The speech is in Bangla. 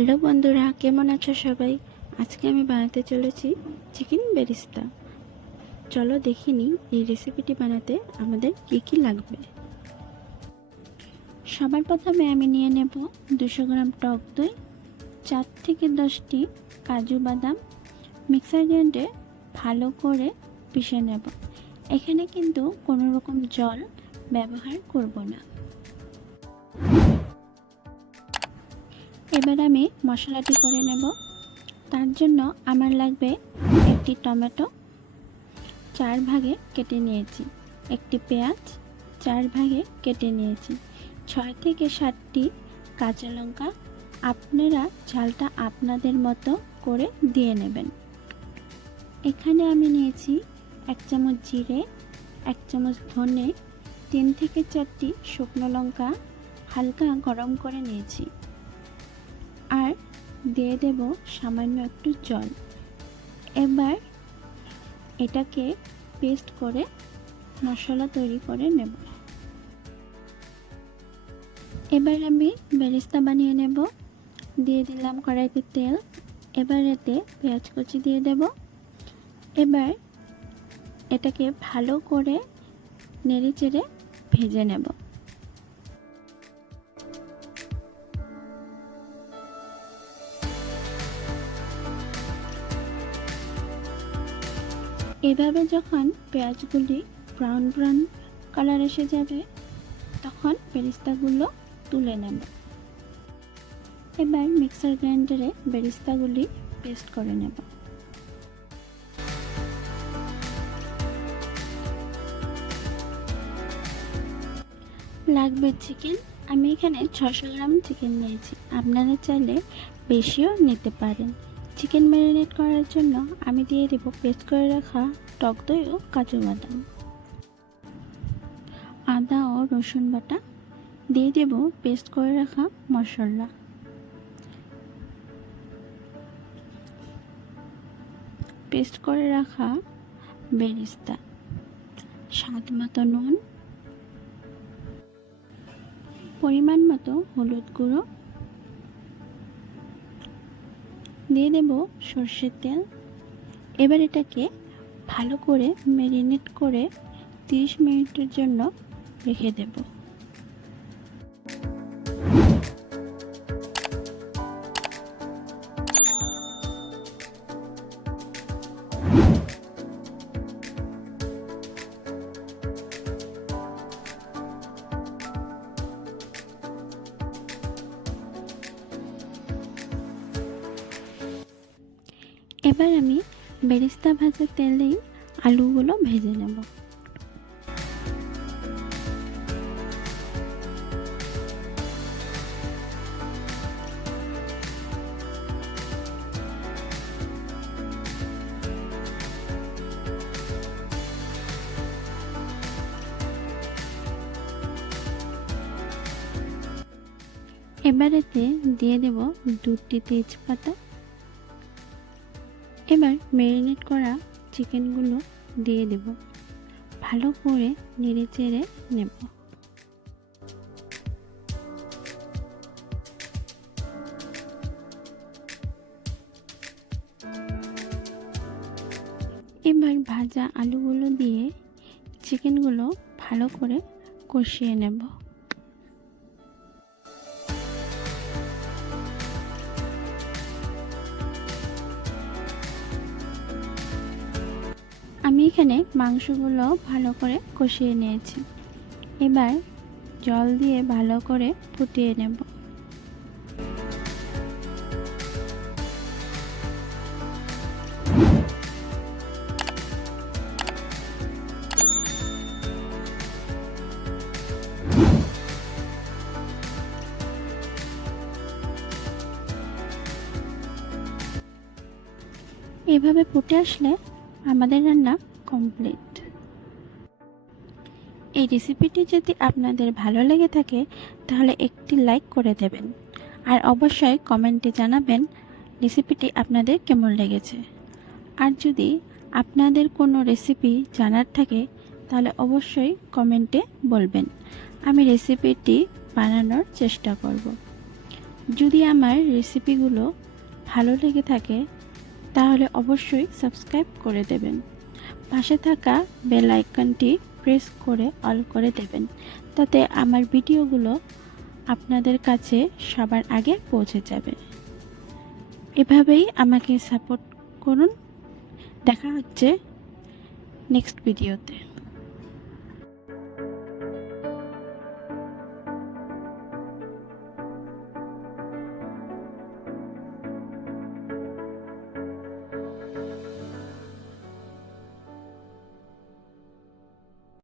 হ্যালো বন্ধুরা, কেমন আছো সবাই? আজকে আমি বানাতে চলেছি চিকেন বেরিস্তা। চলো দেখে নিই এই রেসিপিটি বানাতে আমাদের কি লাগবে। সবার প্রথমে আমি নিয়ে নেব 200 গ্রাম টক দই, 4 থেকে 10টি কাজু বাদাম মিক্সার গ্রাইন্ডারে ভালো করে পিষে নেব। এখানে কিন্তু কোনো রকম জল ব্যবহার করব না। এবার আমি মশলাটি করে নেব। তার জন্য আমার লাগবে একটি টমেটো 4 ভাগে কেটে নিয়েছি, একটি পেঁয়াজ 4 ভাগে কেটে নিয়েছি, 6 থেকে 7টি কাঁচা লঙ্কা। আপনারা ঝালটা আপনাদের মতো করে দিয়ে নেবেন। এখানে আমি নিয়েছি 1 চামচ জিরে, 1 চামচ ধনে, 3 থেকে 4টি শুকনো লঙ্কা হালকা গরম করে নিয়েছি, আর দিয়ে দেব সামান্য একটু জল। এবার এটাকে পেস্ট করে মশলা তৈরি করে নেব। এবার আমি বেরেস্তা বানিয়ে নেব। দিয়ে দিলাম কড়াইতে তেল। এবার এতে পেঁয়াজ কুচি দিয়ে দেব। এবার এটাকে ভালো করে নেড়েচেড়ে ভেজে নেব। এভাবে যখন পেঁয়াজগুলি ব্রাউন ব্রাউন কালার এসে যাবে, তখন বেরেস্তাগুলো তুলে নেব। এবার মিক্সার গ্রাইন্ডারে বেরেস্তাগুলি পেস্ট করে নেব। লাগবে চিকেন। আমি এখানে 600 গ্রাম চিকেন নিয়েছি, আপনারা চাইলে বেশিও নিতে পারেন। চিকেন ম্যারিনেট করার জন্য আমি দিয়ে দেব পেস্ট করে রাখা টক দই ও কাজু বাদাম, আদা ও রসুন বাটা, দিয়ে দেব পেস্ট করে রাখা মশলা, পেস্ট করে রাখা বেরেস্তা, স্বাদ মতো নুন, পরিমাণ মতো হলুদ গুঁড়ো, দিয়ে দেব সর্ষের তেল। এবার এটাকে ভালো করে ম্যারিনেট করে 30 মিনিটের জন্য রেখে দেব। এবার আমি বেরেস্তা ভাজার তেলেই আলুগুলো ভেজে নেব। এবার এতে দিয়ে দেব 2টি তেজপাতা। এবার ম্যারিনেট করা চিকেনগুলো দিয়ে দেব, ভালো করে নেড়ে চেড়ে নেব। এবার ভাজা আলুগুলো দিয়ে চিকেনগুলো ভালো করে কষিয়ে নেব। আমি এখানে মাংসগুলো ভালো করে কষিয়ে নিয়েছি। এবার জল দিয়ে ভালো করে ফুটিয়ে নেব। এভাবে ফুটে আসলে আমাদের রান্না কমপ্লিট। এই রেসিপিটি যদি আপনাদের ভালো লেগে থাকে তাহলে একটি লাইক করে দেবেন, আর অবশ্যই কমেন্টে জানাবেন রেসিপিটি আপনাদের কেমন লেগেছে। আর যদি আপনাদের কোনো রেসিপি জানার থাকে তাহলে অবশ্যই কমেন্টে বলবেন, আমি রেসিপিটি বানানোর চেষ্টা করব। যদি আমার রেসিপিগুলো ভালো লেগে থাকে তাহলে অবশ্যই সাবস্ক্রাইব করে দেবেন। পাশে থাকা বেল আইকনটি প্রেস করে অল করে দেবেন, তাতে আমার ভিডিওগুলো আপনাদের কাছে সবার আগে পৌঁছে যাবে। এভাবেই আমাকে সাপোর্ট করুন। দেখা হচ্ছে নেক্সট ভিডিওতে।